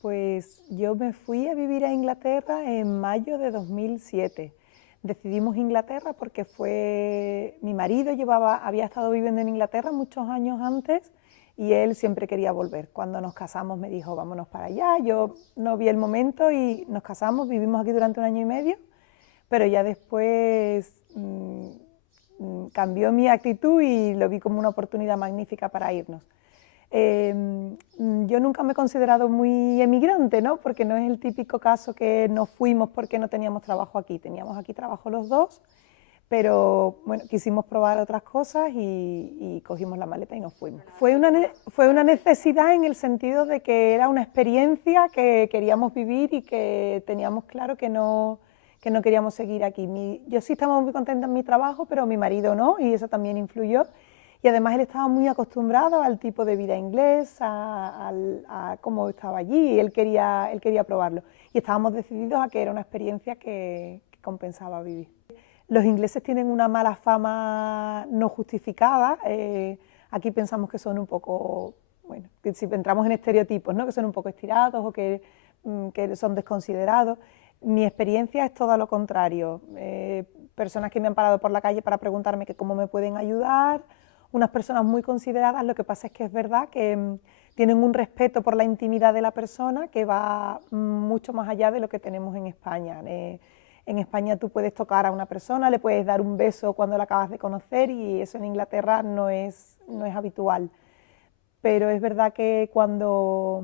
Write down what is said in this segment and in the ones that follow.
Pues yo me fui a vivir a Inglaterra en mayo de 2007. Decidimos Inglaterra porque mi marido había estado viviendo en Inglaterra muchos años antes y él siempre quería volver. Cuando nos casamos me dijo, vámonos para allá. Yo no vi el momento y nos casamos, vivimos aquí durante un año y medio, pero ya después cambió mi actitud y lo vi como una oportunidad magnífica para irnos. Yo nunca me he considerado muy emigrante, ¿no? Porque no es el típico caso que nos fuimos porque no teníamos trabajo aquí. Teníamos aquí trabajo los dos, pero bueno, quisimos probar otras cosas y cogimos la maleta y nos fuimos. Fue una necesidad en el sentido de que era una experiencia que queríamos vivir y que teníamos claro que no queríamos seguir aquí. Yo sí estaba muy contenta en mi trabajo, pero mi marido no, y eso también influyó. Y además él estaba muy acostumbrado al tipo de vida inglés, a cómo estaba allí, y él quería probarlo. Y estábamos decididos a que era una experiencia que compensaba vivir. Los ingleses tienen una mala fama no justificada. Aquí pensamos que son un poco, bueno, que si entramos en estereotipos, ¿no? Que son un poco estirados o que son desconsiderados. Mi experiencia es todo lo contrario. Personas que me han parado por la calle para preguntarme que cómo me pueden ayudar, unas personas muy consideradas. Lo que pasa es que es verdad que tienen un respeto por la intimidad de la persona que va mucho más allá de lo que tenemos en España. En España tú puedes tocar a una persona, le puedes dar un beso cuando la acabas de conocer y eso en Inglaterra no es habitual. Pero es verdad que cuando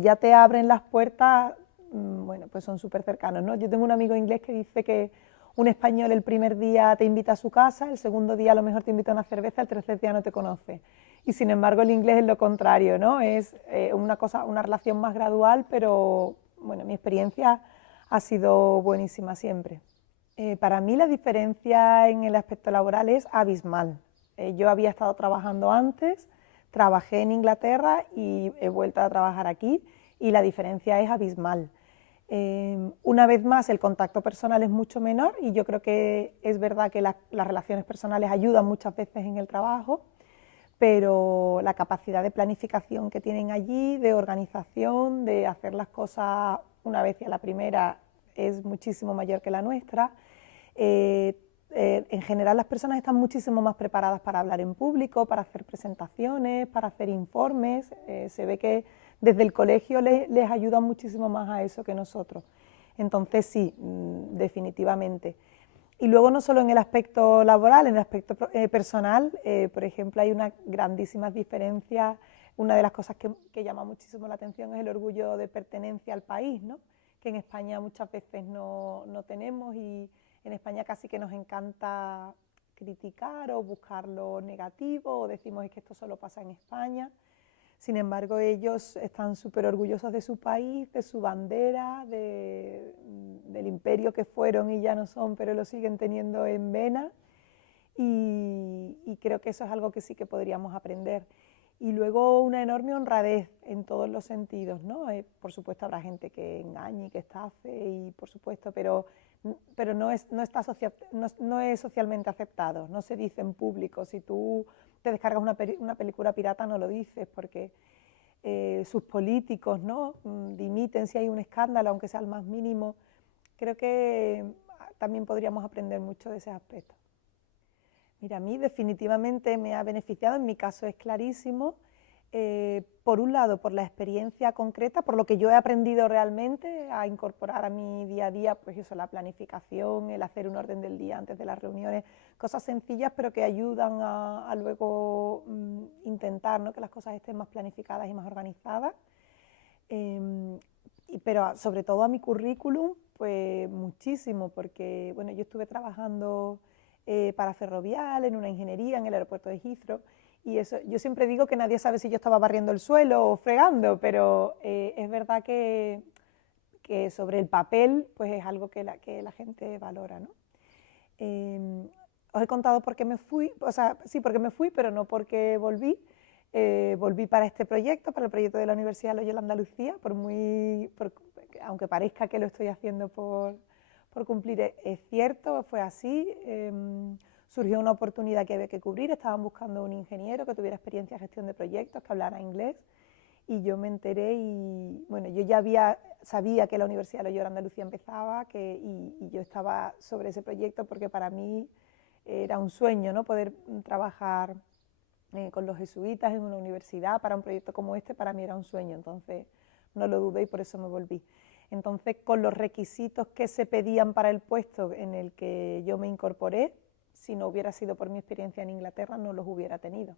ya te abren las puertas, bueno, pues son súper cercanos, ¿no? Yo tengo un amigo inglés que dice que un español el primer día te invita a su casa, el segundo día a lo mejor te invita a una cerveza, el tercer día no te conoce. Y sin embargo el inglés es lo contrario, ¿no? Es una relación más gradual, pero bueno, mi experiencia ha sido buenísima siempre. Para mí la diferencia en el aspecto laboral es abismal. Yo había estado trabajando antes, trabajé en Inglaterra y he vuelto a trabajar aquí y la diferencia es abismal. Una vez más, el contacto personal es mucho menor y yo creo que es verdad que las relaciones personales ayudan muchas veces en el trabajo, pero la capacidad de planificación que tienen allí, de organización, de hacer las cosas una vez y a la primera, es muchísimo mayor que la nuestra. En general las personas están muchísimo más preparadas para hablar en público, para hacer presentaciones, para hacer informes. Se ve que desde el colegio les ayuda muchísimo más a eso que nosotros. Entonces sí, definitivamente. Y luego no solo en el aspecto laboral, en el aspecto personal, por ejemplo, hay unas grandísimas diferencias. Una de las cosas que llama muchísimo la atención es el orgullo de pertenencia al país, ¿no? Que en España muchas veces no tenemos, y en España casi que nos encanta criticar o buscar lo negativo, o decimos es que esto solo pasa en España. Sin embargo, ellos están súper orgullosos de su país, de su bandera, del imperio que fueron y ya no son, pero lo siguen teniendo en vena, y creo que eso es algo que sí que podríamos aprender. Y luego una enorme honradez en todos los sentidos, ¿no? Por supuesto habrá gente que engañe, que estafe, y por supuesto, pero no es socialmente aceptado, no se dice en público. Si tú te descargas una película pirata no lo dices, porque sus políticos, ¿no? Dimiten si hay un escándalo, aunque sea el más mínimo. Creo que también podríamos aprender mucho de ese aspecto. Mira, a mí definitivamente me ha beneficiado, en mi caso es clarísimo. Por un lado, por la experiencia concreta, por lo que yo he aprendido realmente a incorporar a mi día a día, pues eso, la planificación, el hacer un orden del día antes de las reuniones, cosas sencillas pero que ayudan a luego intentar, ¿no?, que las cosas estén más planificadas y más organizadas. Pero sobre todo a mi currículum, pues muchísimo, porque bueno, yo estuve trabajando para Ferrovial, en una ingeniería en el aeropuerto de Heathrow, y eso, yo siempre digo que nadie sabe si yo estaba barriendo el suelo o fregando, pero es verdad que sobre el papel pues es algo que la gente valora, ¿no? Os he contado por qué me fui, o sea, sí, porque me fui, pero no porque volví. Volví para este proyecto, para el proyecto de la Universidad Loyola Andalucía, aunque parezca que lo estoy haciendo por cumplir, es cierto, fue así. Surgió una oportunidad que había que cubrir, estaban buscando un ingeniero que tuviera experiencia en gestión de proyectos, que hablara inglés, y yo me enteré y, bueno, yo ya sabía que la Universidad de Loyola Andalucía empezaba y yo estaba sobre ese proyecto porque para mí era un sueño, ¿no? Poder trabajar con los jesuitas en una universidad para un proyecto como este, para mí era un sueño, entonces no lo dudé y por eso me volví. Entonces, con los requisitos que se pedían para el puesto en el que yo me incorporé, si no hubiera sido por mi experiencia en Inglaterra, no los hubiera tenido.